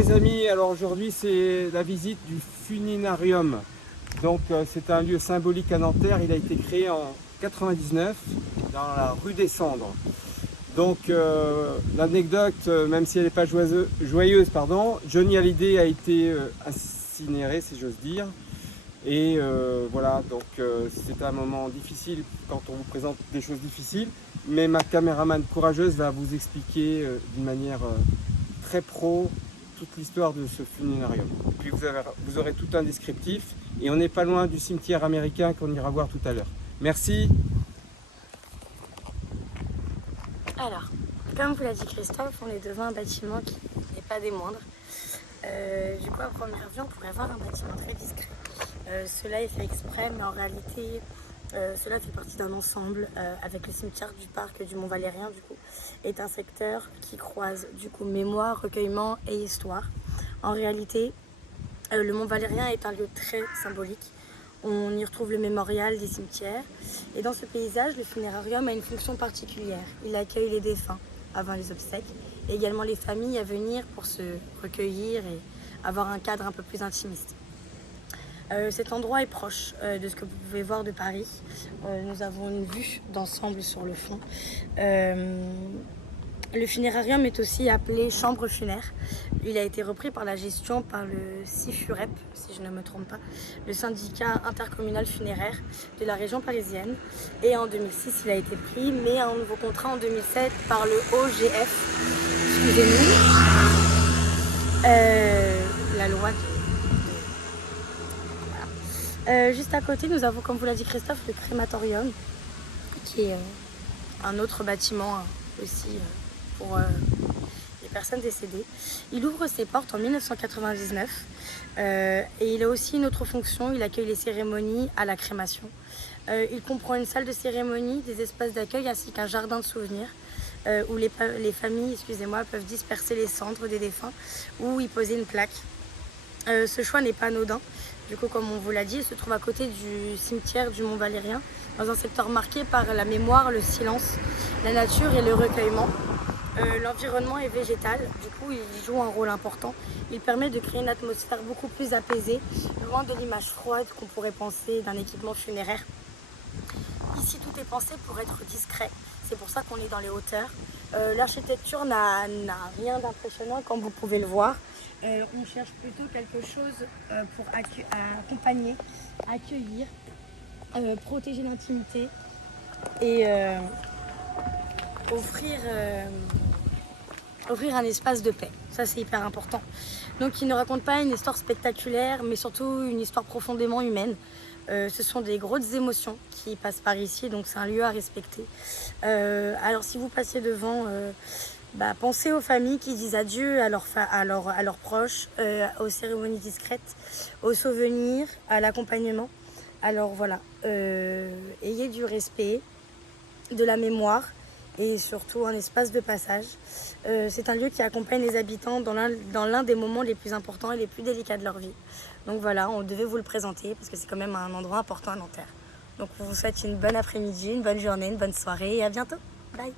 les amis, alors aujourd'hui c'est la visite du Funinarium. Donc c'est un lieu symbolique à Nanterre, il a été créé en 99 dans la rue des Cendres. Donc l'anecdote, même si elle n'est pas joyeuse, Johnny Hallyday a été incinéré si j'ose dire. Et voilà, donc c'est un moment difficile quand on vous présente des choses difficiles. Mais ma caméraman courageuse va vous expliquer d'une manière très pro toute l'histoire de ce funénarium. Puis vous aurez tout un descriptif et on n'est pas loin du cimetière américain qu'on ira voir tout à l'heure. Merci. Alors, comme vous l'a dit Christophe, on est devant un bâtiment qui n'est pas des moindres. Du coup, à première vue, on pourrait voir un bâtiment très discret. Cela est fait exprès, mais en réalité, cela fait partie d'un ensemble avec le cimetière du parc du Mont-Valérien, du coup, est un secteur qui croise du coup mémoire, recueillement et histoire. En réalité, le Mont-Valérien est un lieu très symbolique. On y retrouve le mémorial des cimetières. Et dans ce paysage, le funérarium a une fonction particulière. Il accueille les défunts avant les obsèques et également les familles à venir pour se recueillir et avoir un cadre un peu plus intimiste. Cet endroit est proche de ce que vous pouvez voir de Paris. Nous avons une vue d'ensemble sur le fond. Le funérarium est aussi appelé chambre funéraire. Il a été repris par la gestion par le CIFUREP, si je ne me trompe pas, le syndicat intercommunal funéraire de la région parisienne. Et en 2006, il a été pris, mais un nouveau contrat en 2007 par le OGF. Excusez-nous. La loi voilà. Juste à côté, nous avons, comme vous l'a dit Christophe, le crématorium, qui est un autre bâtiment aussi pour les personnes décédées. Il ouvre ses portes en 1999 et il a aussi une autre fonction, il accueille les cérémonies à la crémation. Il comprend une salle de cérémonie, des espaces d'accueil ainsi qu'un jardin de souvenirs où les familles peuvent disperser les cendres des défunts ou y poser une plaque. Ce choix n'est pas anodin. Du coup, comme on vous l'a dit, il se trouve à côté du cimetière du Mont-Valérien, dans un secteur marqué par la mémoire, le silence, la nature et le recueillement. L'environnement est végétal, du coup il joue un rôle important. Il permet de créer une atmosphère beaucoup plus apaisée, loin de l'image froide qu'on pourrait penser d'un équipement funéraire. Ici tout est pensé pour être discret, c'est pour ça qu'on est dans les hauteurs. L'architecture n'a rien d'impressionnant comme vous pouvez le voir. On cherche plutôt quelque chose pour accompagner, accueillir, protéger l'intimité et offrir un espace de paix. Ça, c'est hyper important. Donc, il ne raconte pas une histoire spectaculaire, mais surtout une histoire profondément humaine. Ce sont des grosses émotions qui passent par ici, donc c'est un lieu à respecter. Alors, si vous passez devant, pensez aux familles qui disent adieu à leurs proches, aux cérémonies discrètes, aux souvenirs, à l'accompagnement. Alors voilà, ayez du respect, de la mémoire et surtout un espace de passage. C'est un lieu qui accompagne les habitants dans l'un des moments les plus importants et les plus délicats de leur vie. Donc voilà, on devait vous le présenter parce que c'est quand même un endroit important à Nanterre. Donc on vous souhaite une bonne après-midi, une bonne journée, une bonne soirée et à bientôt. Bye.